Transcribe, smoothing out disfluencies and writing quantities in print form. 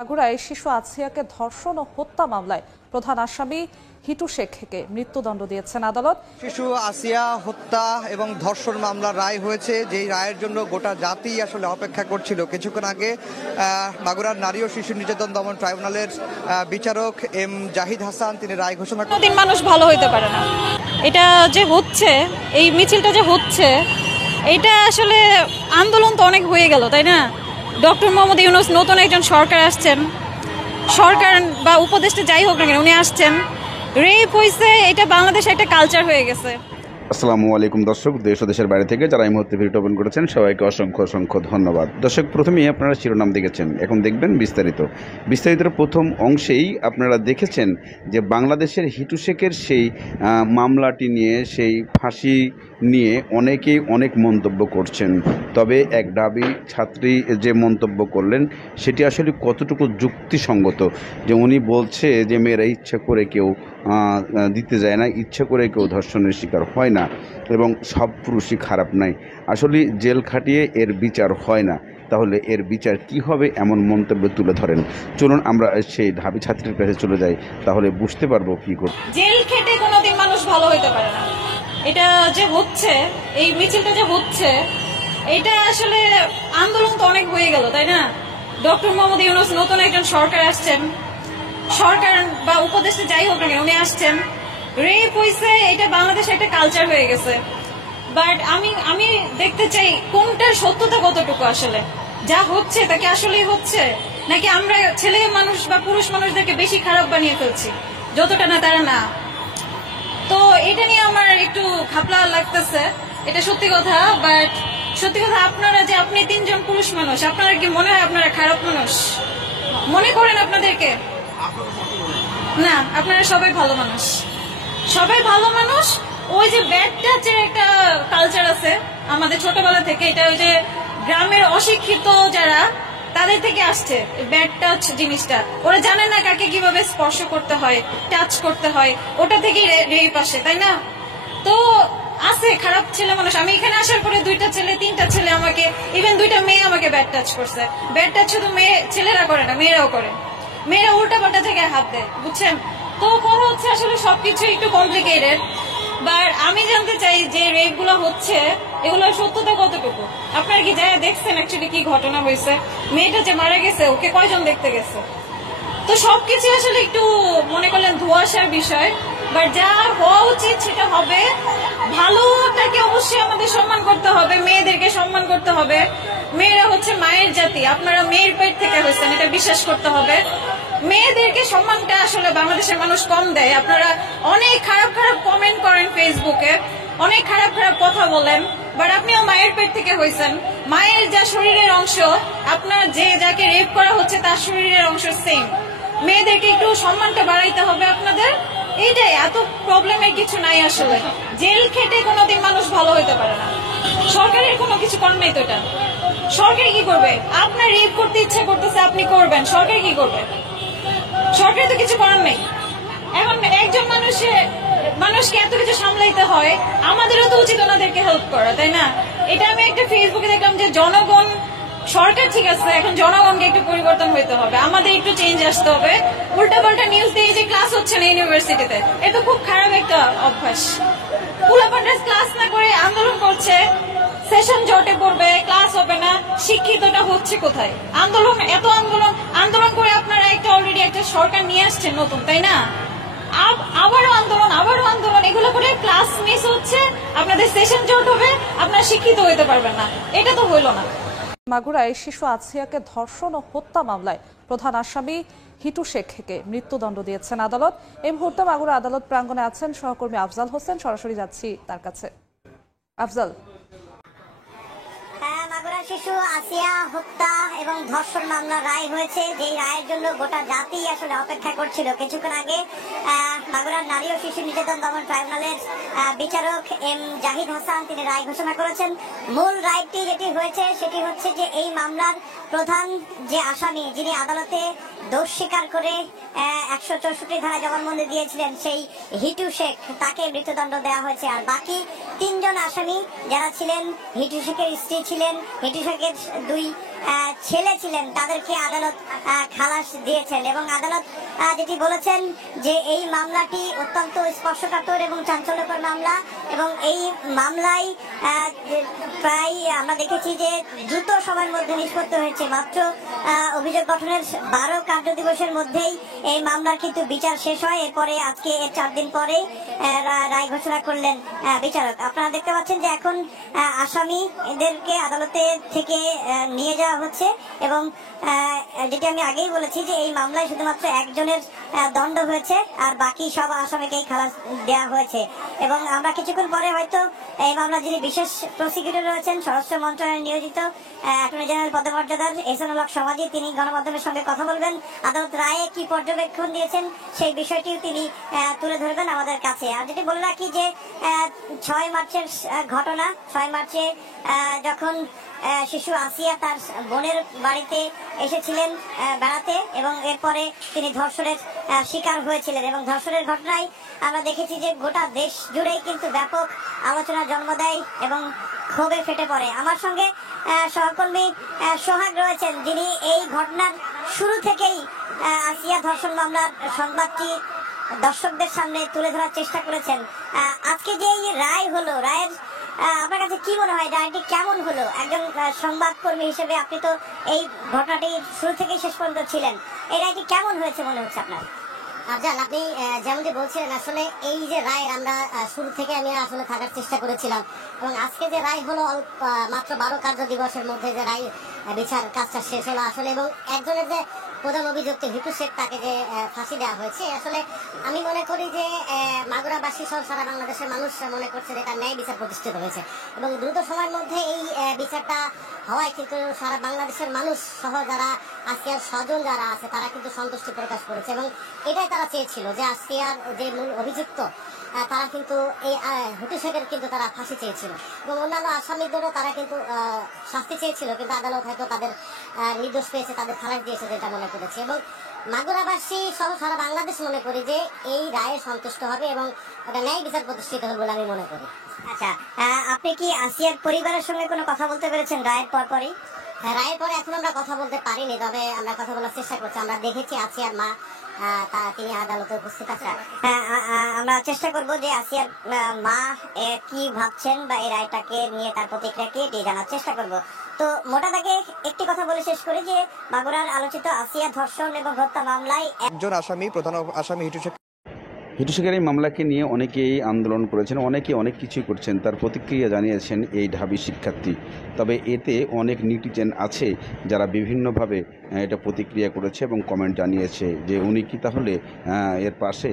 মাগুরায় শিশু আসিয়াকে ধর্ষণ ও হত্যা মামলায় প্রধান আসামি হিটু শেখকে মৃত্যুদণ্ড দিয়েছেন আদালত। শিশু আসিয়া হত্যা এবং ধর্ষণ মামলার রায় হয়েছে, যেই রায়ের জন্য গোটা জাতি আসলে অপেক্ষা করছিল। কিছুক্ষণ আগে মাগুরার নারী ও শিশু নির্যাতন দমন ট্রাইব্যুনালের বিচারক এম জাহিদ হাসান তিনি রায় ঘোষণা করেন। দিন মানুষ ভালো হইতে পারে না, এটা যে হচ্ছে, এই মিছিলটা যে হচ্ছে, এটা আসলে আন্দোলন তো অনেক হয়ে গেল, তাই না? ডক্টর মোহাম্মদ ইউনূস নতুন একজন সরকার আসছেন, সরকার বা উপদেষ্টা যাই হোক না কেন উনি আসছেন, রেপ হয়েছে, এটা বাংলাদেশে একটা কালচার হয়ে গেছে। আসসালামু আলাইকুম দর্শক, দেশ ও দেশের বাইরে থেকে যারা এই মুহূর্তে ভিডিও ওপেন করেছেন সবাইকে অসংখ্য অসংখ্য ধন্যবাদ। দর্শক, প্রথমেই আপনারা শিরোনাম দেখেছেন, এখন দেখবেন বিস্তারিতের প্রথম অংশেই আপনারা দেখেছেন যে বাংলাদেশের হিটু শেখের সেই মামলাটি নিয়ে, সেই ফাঁসি নিয়ে অনেকেই অনেক মন্তব্য করছেন। তবে এক ডাবি ছাত্রী যে মন্তব্য করলেন সেটি আসলে কতটুকু যুক্তিসঙ্গত, যে উনি বলছে যে মেয়েরা ইচ্ছা করে কেউ দিতে যায় না, ইচ্ছা করে কেউ ধর্ষণের শিকার হয় না এবং সব পুরুষই খারাপ নাই, আসলে জেল খাটিয়ে এর বিচার হয় না। তাহলে এর বিচার কি হবে এমন মন্তব্য তুলে ধরেন। চলুন আমরা সেই ঢাবি ছাত্রীর কাছে চলে যাই, তাহলে বুঝতে পারবো কি করব। জেল খেটে কোনোদিন মানুষ ভালো হইতে পারে না, এটা যে হচ্ছে, এই মিছিলটা যে হচ্ছে, এটা আসলে আন্দোলন তো অনেক হয়ে গেল, তাই না? ডক্টর মোহাম্মদ ইউনূস নতুন একজন সরকার আসছেন, সরকার বা উপদেষ্টা যাই হোক না কেন উনি আসছেন, রেপ হয়েছে, এটা বাংলাদেশে একটা কালচার হয়ে গেছে। বাট আমি দেখতে চাই কোনটার সত্যতা কতটুকু, আসলে যা হচ্ছে তা কি আসলেই হচ্ছে, নাকি আমরা ছেলে মানুষ বা পুরুষ মানুষদেরকে বেশি খারাপ বানিয়ে ফেলছি, যতটা না তারা না। তো এটা নিয়ে আমার একটু ঘাপলা লাগতেছে, এটা সত্যি কথা। বাট সত্যি কথা, আপনারা যে আপনি তিনজন পুরুষ মানুষ, আপনারা কি মনে হয় আপনারা খারাপ মানুষ মনে করেন আপনাদেরকে? না, আপনারা সবাই ভালো মানুষ, সবাই ভালো মানুষ। ওই যে ব্যাড টাচের একটা কালচার আছে আমাদের ছোটবেলা থেকে, এটা ওই যে গ্রামের অশিক্ষিত যারা তাদের থেকে আসছে ব্যাড টাচ জিনিসটা। ওরা জানে না কাকে কিভাবে স্পর্শ করতে হয়, টাচ করতে হয়, ওটা থেকেই রেপ আসে, তাই না? তো আছে খারাপ ছেলে মানুষ। আমি এখানে আসার পরে 2টা ছেলে 3টা ছেলে আমাকে, ইভেন 2টা মেয়ে আমাকে ব্যাড টাচ করছে। ব্যাড টাচ শুধু ছেলেরা করে না, মেয়েরাও করে। মেয়েরা উল্টা পাল্টা থেকে হাত দেয়, বুঝছেন? তো কথা হচ্ছে আসলে সবকিছু একটু কমপ্লিকেটেড। বাট আমি জানতে চাই যে রেপ গুলো হচ্ছে, এগুলোর সত্যতা কতটুকু। আপনারা কি যারা দেখছেন অ্যাকচুয়ালি কি ঘটনা হয়েছে? মেয়েটা যে মারা গেছে, ওকে কয়জন দেখতে গেছে? তো সবকিছু আসলে একটু মনে করলেন ধোঁয়াশার বিষয়। বাট যা হওয়া উচিত সেটা হবে। ভালোটাকে অবশ্যই আমাদের সম্মান করতে হবে, মেয়েদেরকে সম্মান করতে হবে। মেয়েরা হচ্ছে মায়ের জাতি, আপনারা মেয়ের পেট থেকে হয়েছেন, এটা বিশ্বাস করতে হবে। মেয়েদেরকে সম্মানটা আসলে বাংলাদেশের মানুষ কম দেয়। আপনারা অনেক খারাপ খারাপ কমেন্ট করেন ফেসবুকে, অনেক খারাপ খারাপ কথা বলেন, বাট আপনিও মায়ের পেট থেকে হয়েছেন। মায়ের যা শরীরের অংশ, আপনার যে যাকে রেপ করা হচ্ছে তার শরীরের অংশ সেম। মেয়েদেরকে একটু সম্মানটা বাড়াইতে হবে আপনাদের, এইটাই। এত প্রবলেমের কিছু নাই আসলে। জেল খেটে কোনোদিন মানুষ ভালো হইতে পারে না। সরকারের কোনো কিছু করার নেই তো। এটা সরকার কি করবে? আপনার রেপ করতে ইচ্ছা করতেছে, আপনি করবেন, সরকার কি করবে? সরকার তো কিছু করার নেই। এখন একজন মানুষকে এত কিছু সামলাইতে হয়, আমাদেরও তো উচিত ওনাদেরকে হেল্প করা, তাই না? এটা আমি একটা ফেসবুকে দেখলাম যে জনগণ, সরকার ঠিক আছে, এখন জনগণকে একটু পরিবর্তন হইতে হবে, আমাদের একটু চেঞ্জ আসতে হবে। উল্টাপাল্টা নিউজ দিয়ে যে ক্লাস হচ্ছে না ইউনিভার্সিটিতে, এটা খুব খারাপ একটা অভ্যাস। উল্টাপাল্টা ক্লাস না করে আন্দোলন করছে, সেশন জটে পড়বে, ক্লাস হবে না। শিক্ষিতটা হচ্ছে কোথায়? এত আন্দোলন করে আপনারা একটা অলরেডি একটা সরকার নিয়ে আসছেন নতুন, তাই না? আবারও আন্দোলন, এগুলো করে ক্লাস মিস হচ্ছে, আপনাদের সেশন জট হবে, আপনারা শিক্ষিত হইতে পারবেন না, এটা তো হইল না। মাগুরায় শিশু আসিয়াকে ধর্ষণ ও হত্যা মামলায় প্রধান আসামি হিটু শেখকে মৃত্যুদণ্ড দিয়েছেন আদালত। এই মুহূর্তে মাগুরা আদালত প্রাঙ্গণে আছেন সহকর্মী আফজাল হোসেন, সরাসরি যাচ্ছি তার কাছে। আফজাল, মাগুরা শিশু আসিয়া হত্যা এবং ধর্ষণ মামলার রায় হয়েছে, যেই রায়ের জন্য গোটা জাতি আসলে অপেক্ষা করছিল। কিছুক্ষণ আগে মাগুরার নারী ও শিশু নির্যাতন দমন ট্রাইব্যুনালের বিচারক এম জাহিদ হাসান তিনি রায় ঘোষণা করেছেন। মূল রায়টি যেটি হয়েছে সেটি হচ্ছে যে এই মামলার প্রধান যে আসামি, যিনি আদালতে দোষ স্বীকার করে 164 ধারায় জবানবন্দি দিয়েছিলেন, সেই হিটু শেখ, তাকে মৃত্যুদণ্ড দেওয়া হয়েছে। আর বাকি 3 জন আসামি যারা ছিলেন, হিটু শেখের স্ত্রী ছিলেন, হিটু শেখের 2 ছেলে ছিলেন তাদেরকে আদালত খালাস দিয়েছেন এবং আদালত যেটি বলেছেন যে এই মামলাটি অত্যন্ত স্পর্শকাতর এবং চাঞ্চল্যকর মামলা এবং এই মামলায় প্রায় আমরা দেখেছি যে দ্রুত সময়ের মধ্যে নিষ্পত্তি হয়েছে। মাত্র অভিযোগ গঠনের 12 কার্যদিবসের মধ্যেই এই মামলার কিন্তু বিচার শেষ হয়। এরপরে আজকে 4 দিন পরে রায় ঘোষণা করলেন বিচারক। আপনারা দেখতে পাচ্ছেন যে এখন আসামি এদেরকে আদালতে থেকে নিয়ে যাওয়া হচ্ছে এবং যেটি আমি আগেই বলেছি যে এই মামলায় শুধুমাত্র একজনের দণ্ড হয়েছে আর বাকি সব আসামিকেই খালাস দেওয়া হয়েছে এবং আমরা কিছুক্ষণ পরে হয়তো এই মামলা যিনি বিশেষ প্রসিকিউটর রয়েছেন স্বরাষ্ট্র মন্ত্রণালয়ে নিয়োজিত অ্যাটর্নি জেনারেল পদমর্যাদার এহসানুল হক সমাজি, তিনি গণমাধ্যমের সঙ্গে কথা বলবেন। আদালত রায়ে কি পর্যবেক্ষণ দিয়েছেন সেই বিষয়টিও তিনি তুলে ধরবেন আমাদের কাছে। আর যেটি বলে রাখি যে 6 মার্চের ঘটনা, 6 মার্চে যখন শিশু আসিয়া তার বোনের বাড়িতে এসেছিলেন বেড়াতে এবং এরপরে তিনি ধর্ষণের শিকার হয়েছিলেন এবং ধর্ষণের ঘটনায় আমরা দেখেছি যে গোটা দেশ জুড়েই কিন্তু ব্যাপক আলোচনার জন্ম দেয় এবং ক্ষোভে ফেটে পড়ে। আমার সঙ্গে সহকর্মী সোহাগ রয়েছেন, যিনি এই ঘটনার শুরু থেকেই আসিয়া ধর্ষণ মামলার সংবাদটি দর্শকদের সামনে তুলে ধরার চেষ্টা করেছেন। আজকে যে এই রায় হলো, রায়ের আপনার কাছে কি মনে হয়, রায়টি কেমন হলো? একজন সংবাদকর্মী হিসেবে আপনি তো এই ঘটনাটি শুরু থেকেই শেষ পর্যন্ত ছিলেন, এই রায়টি কেমন হয়েছে মনে হচ্ছে আপনার? আফজাল, আপনি যেমনটি বলছিলেন, আসলে এই যে রায়ের আমরা শুরু থেকে আমি আসলে থাকার চেষ্টা করেছিলাম এবং আজকে যে রায় হলো মাত্র 12 কার্য দিবসের মধ্যে যে রায় বিচার কাজটা শেষ হলো আসলে, এবং একজনের যে প্রধান অভিযুক্ত হিটু শেখ তাকে যে ফাঁসি দেওয়া হয়েছে, আসলে আমি মনে করি যে মাগুরাবাসী সহ সারা বাংলাদেশের মানুষ মনে করছে যে এটা ন্যায় বিচার প্রতিষ্ঠিত হয়েছে এবং দ্রুত সময়ের মধ্যে এই বিচারটা হওয়ায় কিন্তু সারা বাংলাদেশের মানুষ সহ যারা আসিয়ার স্বজন যারা আছে তারা কিন্তু সন্তুষ্টি প্রকাশ করেছে এবং এটাই তারা চেয়েছিল যে আসিয়ার যে মূল অভিযুক্ত তারা কিন্তু এই হিটু শেখের কিন্তু তারা ফাঁসি চেয়েছিল এবং অন্যান্য আসামিদেরও তারা কিন্তু শাস্তি চেয়েছিল, কিন্তু আদালত হয়তো তাদের নির্দোষ পেয়েছে, তাদের খালাস দিয়েছে যেটা মনে করেছে এবং মাগুরাবাসী সহ সারা বাংলাদেশ মনে করি যে এই রায়ে সন্তুষ্ট হবে এবং এটা ন্যায় বিচার প্রতিষ্ঠিত হবে বলে আমি মনে করি। আচ্ছা, আপনি কি আসিয়ার পরিবারের সঙ্গে কোনো কথা বলতে পেরেছেন রায়ের পরপরই? রায়ের পরে এখন আমরা কথা বলতে পারিনি, তবে আমরা কথা বলার চেষ্টা করছি। আমরা দেখেছি আসিয়ার মা তিনি আদালতে উপস্থিত আছেন। আমরা চেষ্টা করব যে আসিয়ার মা কি ভাবছেন বা এই রায়টাকে নিয়ে তার প্রতিক্রিয়া কি এটি জানার চেষ্টা করব। তো মোটা দাগে একটি কথা বলে শেষ করি যে মাগুরার আলোচিত আসিয়া ধর্ষণ এবং হত্যা মামলায় একজন আসামি, প্রধান আসামি হিটু শেখ হিটু শেখের এই মামলাকে নিয়ে অনেকেই আন্দোলন করেছেন, অনেকে অনেক কিছুই করছেন, তার প্রতিক্রিয়া জানিয়েছেন এই ঢাবি শিক্ষার্থী। তবে এতে অনেক নেটিজেন আছে যারা বিভিন্নভাবে এটা প্রতিক্রিয়া করেছে এবং কমেন্ট জানিয়েছে যে উনি কি তাহলে এর পাশে